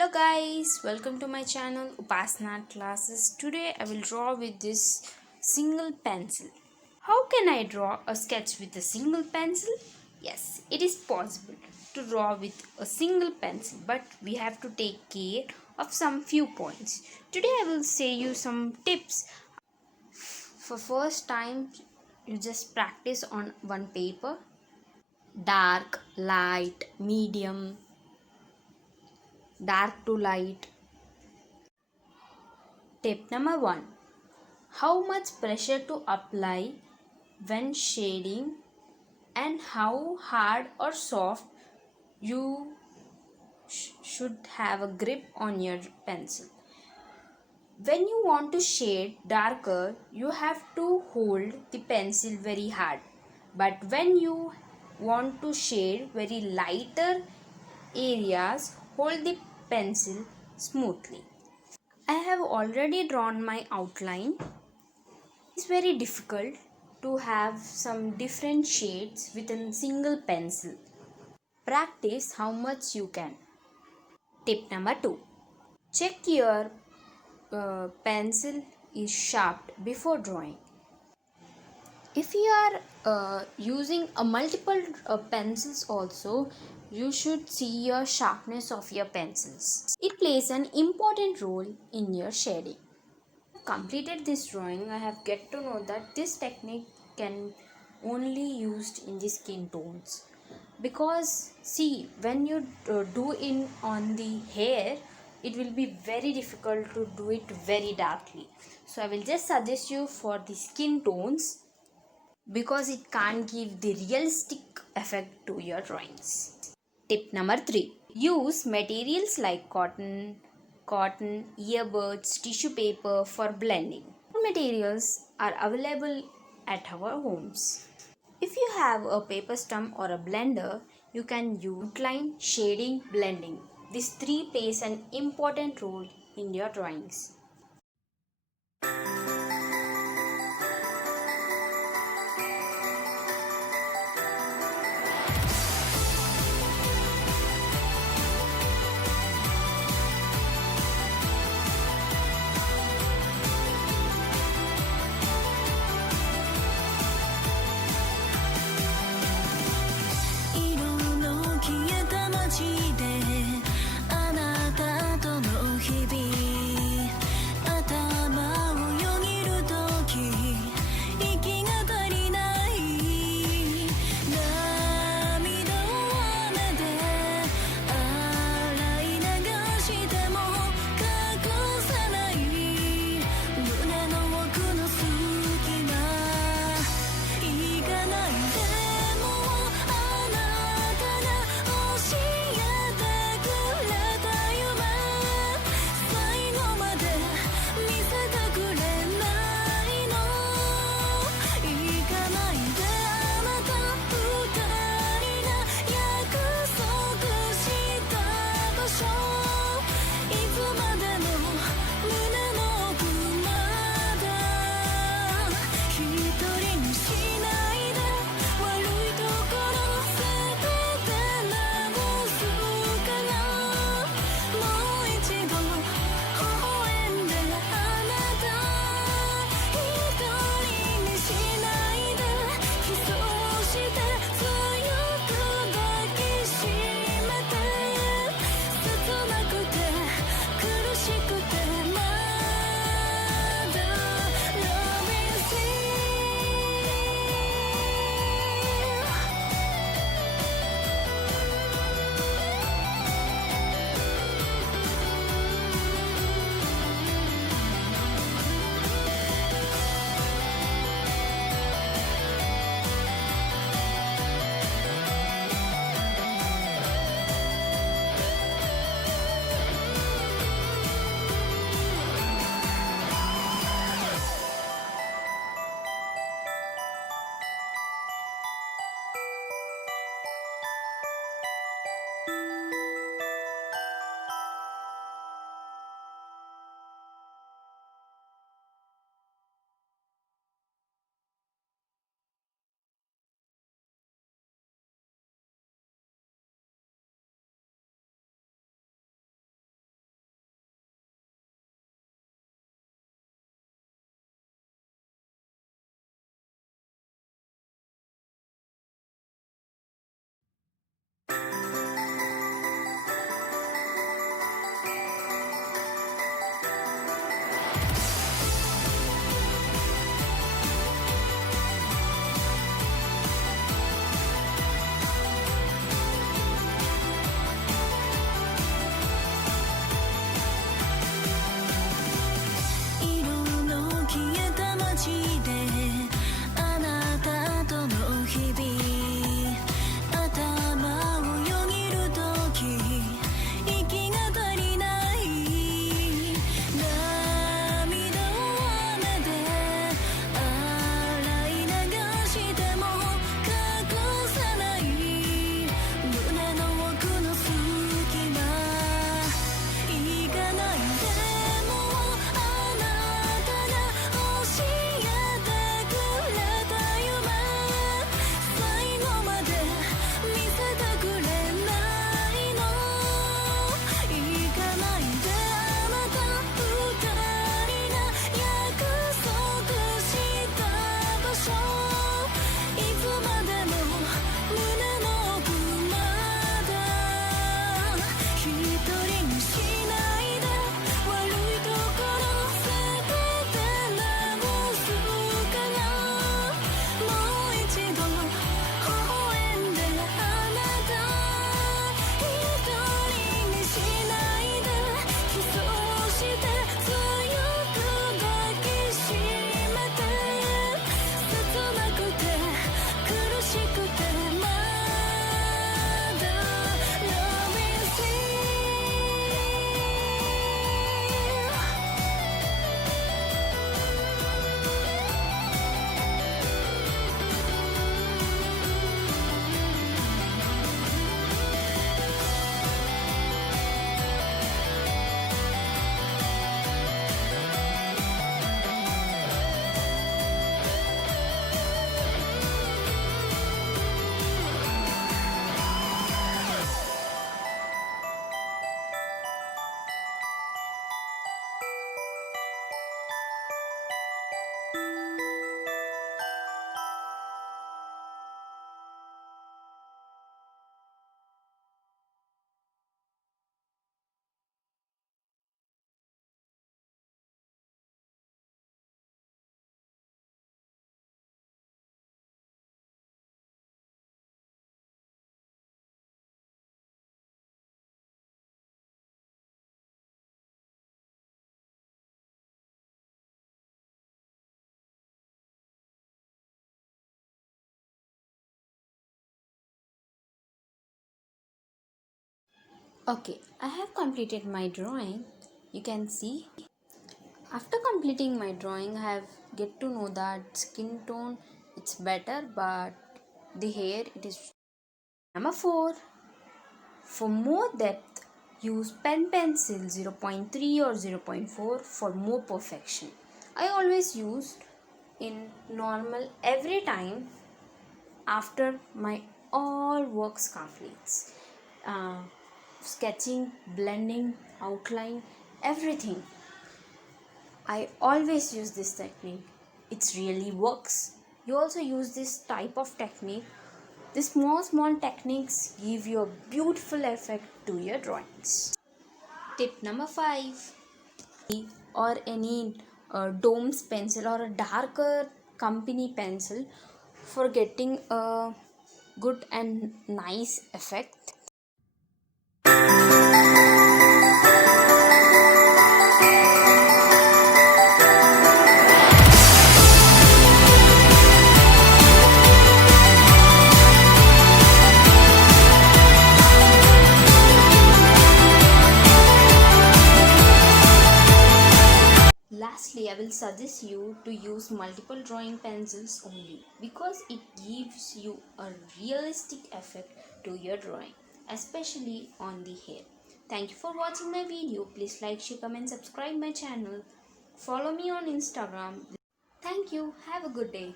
Hello guys, welcome to my channel Upasana Classes. Today I will draw with this single pencil. How can I draw a sketch with a single pencil? Yes, it is possible to draw with a single pencil, but we have to take care of some few points. Today I will say you some tips. For first time, you just practice on one paper. Dark, light, medium, dark to light. Tip number 1. How much pressure to apply when shading and how hard or soft you should have a grip on your pencil. When you want to shade darker, you have to hold the pencil very hard. But when you want to shade very lighter areas, hold the pencil smoothly. I have already drawn my outline. It's very difficult to have some different shades with a single pencil. Practice how much you can. Tip number 2. Check your pencil is sharp before drawing. If you are using a multiple pencils also, you should see your sharpness of your pencils. It plays an important role in your shading. Completed this drawing, I have get to know that this technique can only used in the skin tones, because see, when you do in on the hair, it will be very difficult to do it very darkly. So I will just suggest you for the skin tones, because it can't give the realistic effect to your drawings. Tip number 3. Use materials like cotton, earbuds, tissue paper for blending. All materials are available at our homes. If you have a paper stump or a blender, you can use outline, shading, blending. These three plays an important role in your drawings. Okay, I have completed my drawing. You can see. After completing my drawing, I have get to know that skin tone it's better, but the hair it is. Number 4. For more depth, use pen pencil 0.3 or 0.4 for more perfection. I always use in normal every time after my all works completes. Uh, Sketching, blending, outline, everything. I always use this technique. It really works. You also use this type of technique. The small techniques give you a beautiful effect to your drawings. Tip number 5. Or any domes pencil or a darker company pencil for getting a good and nice effect. Lastly, I will suggest you to use multiple drawing pencils only because it gives you a realistic effect to your drawing, especially on the hair. Thank you for watching my video. Please like, share, comment, subscribe my channel. Follow me on Instagram. Thank you. Have a good day.